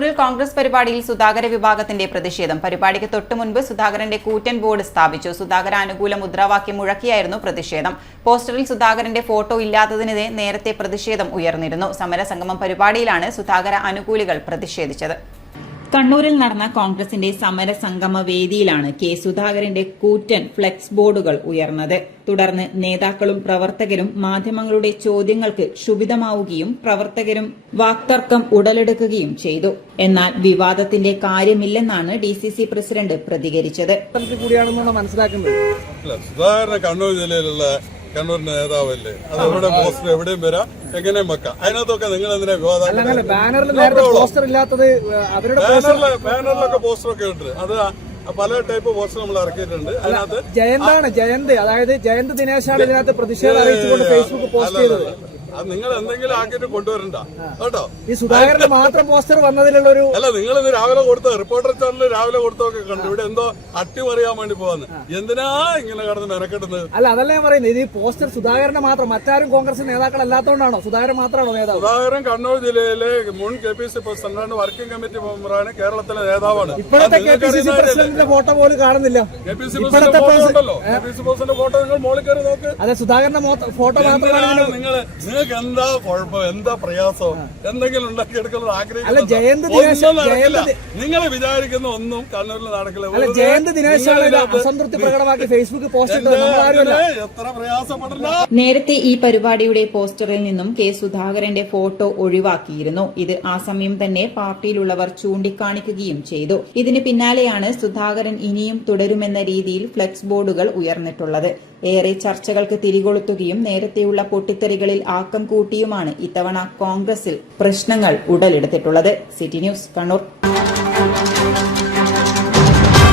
കണ്ണൂരിൽ കോൺഗ്രസ് പരിപാടിയിൽ സുധാകര വിഭാഗത്തിന്റെ പ്രതിഷേധം. പരിപാടിക്ക് തൊട്ടുമുൻപ് സുധാകരന്റെ കൂറ്റൻ ബോർഡ് സ്ഥാപിച്ചു. സുധാകര അനുകൂല മുദ്രാവാക്യം മുഴക്കിയായിരുന്നു പ്രതിഷേധം. പോസ്റ്ററിൽ സുധാകരന്റെ ഫോട്ടോ ഇല്ലാത്തതിനെതിരെ നേരത്തെ പ്രതിഷേധം ഉയർന്നിരുന്നു. സമരസംഗമം പരിപാടിയിലാണ് സുധാകര അനുകൂലികൾ പ്രതിഷേധിച്ചത്. കണ്ണൂരിൽ നടന്ന കോൺഗ്രസിന്റെ സമരസംഗമ വേദിയിലാണ് കെ സുധാകരന്റെ കൂറ്റൻ ഫ്ലെക്സ് ബോർഡുകൾ ഉയർന്നത്. തുടർന്ന് നേതാക്കളും പ്രവർത്തകരും മാധ്യമങ്ങളുടെ ചോദ്യങ്ങൾക്ക് ക്ഷുഭിതമാവുകയും പ്രവർത്തകരും വാക്തർക്കം ഉടലെടുക്കുകയും ചെയ്തു. എന്നാൽ വിവാദത്തിന്റെ കാര്യമില്ലെന്നാണ് ഡിസിസി പ്രസിഡന്റ് പ്രതികരിച്ചത്. കണ്ണൂർ ജില്ലയിലുള്ള കണ്ണൂരിന്റെ നേതാവല്ലേ, അത് എവിടെ പോസ്റ്റർ എവിടെയും വരാം, എങ്ങനെയും വെക്കാം. അതിനകത്തൊക്കെ നിങ്ങൾ എന്തിനാ വിവാദം? ബാനറിലൊക്കെ പോസ്റ്ററൊക്കെ ഉണ്ട്. അത് പല ടൈപ്പ് പോസ്റ്റർ നമ്മൾ ഇറക്കിയിട്ടുണ്ട്. അതിനകത്ത് ജയന്ത്, അതായത് ജയന്ത് ദിനേശാണ് ഇതിനകത്ത് പ്രതിഷേധം അറിയിച്ചുകൊണ്ട് ഫേസ്ബുക്ക് പോസ്റ്റ് ചെയ്തത്. അത് നിങ്ങൾ എന്തെങ്കിലും ആക്കിയിട്ട് കൊണ്ടുവരണ്ട കേട്ടോ. ഈ സുധാകരന്റെ മാത്രം പോസ്റ്റർ വന്നതിലുള്ളൊരു അല്ല, നിങ്ങൾ ഇന്ന് രാവിലെ കൊടുത്ത റിപ്പോർട്ടർ ചാനലിൽ രാവിലെ കൊടുത്തൊക്കെ കണ്ടു. ഇവിടെ എന്തോ അട്ടിമറിയാൻ വേണ്ടി പോവാന്ന്. എന്തിനാ ഇങ്ങനെ കടന്ന് മെനക്കെട്ടുന്നത്? അല്ല, അതല്ല ഞാൻ പറയുന്നത്. ഇത് ഈ പോസ്റ്റർ സുധാകരന്റെ മാത്രം, മറ്റാരും കോൺഗ്രസ് നേതാക്കൾ അല്ലാത്തതുകൊണ്ടാണോ? സുധാകരൻ മാത്രമാണോ നേതാവ്? സുധാകരൻ കണ്ണൂർ ജില്ലയിലെ മുൻ KPC പ്രസിഡന്റാണ്, വർക്കിംഗ് കമ്മിറ്റി മെമ്പറാണ്, കേരളത്തിലെ നേതാവാണ്. ഇപ്പോഴത്തെ KPC പ്രസിഡന്റിന്റെ ഫോട്ടോ പോലും കാണുന്നില്ല. KPC പ്രസിഡന്റ് ഫോട്ടോ ഉണ്ടല്ലോ, KPC പ്രസിഡന്റ് ഫോട്ടോ നിങ്ങൾ മോളിൽ കയറി നോക്ക്. അതെ, സുധാകരന്റെ ഫോട്ടോ മാത്രമാണ്. നിങ്ങൾക്ക് എന്താ കുഴപ്പം, എന്താ പ്രയാസം? എന്തെങ്കിലും ഉണ്ടാക്കിയെടുക്കുന്നത് ആഗ്രഹിക്കില്ല. നിങ്ങൾ വിചാരിക്കുന്ന ഒന്നും കണ്ണൂരിൽ നടക്കില്ല. ജയന്ത് ദിനേശാണ് അസംതൃപ്തി പ്രകടമാക്കി ഫേസ്ബുക്ക് പോസ്റ്റ് എത്ര പ്രയാസപ്പെടണ്ട. നേരത്തെ ഈ പരിപാടിയുടെ പോസ്റ്ററിൽ നിന്നും കെ സുധാകരന്റെ ഫോട്ടോ ഒഴിവാക്കിയിരുന്നു. ഇത് ആ സമയം തന്നെ പാർട്ടിയിലുള്ളവർ ചൂണ്ടിക്കാണിക്കുകയും ചെയ്തു. ഇതിന് പിന്നാലെയാണ് സുധാകരൻ ഇനിയും തുടരുമെന്ന രീതിയിൽ ഫ്ലെക്സ് ബോർഡുകൾ ഉയർന്നിട്ടുള്ളത്. ഏറെ ചർച്ചകൾക്ക് തിരികൊളുത്തുകയും നേരത്തെയുള്ള പൊട്ടിത്തെറികളിൽ ആക്കം കൂട്ടിയുമാണ് ഇത്തവണ കോൺഗ്രസിൽ പ്രശ്നങ്ങൾ ഉടലെടുത്തിട്ടുള്ളത്. City news, Kannur.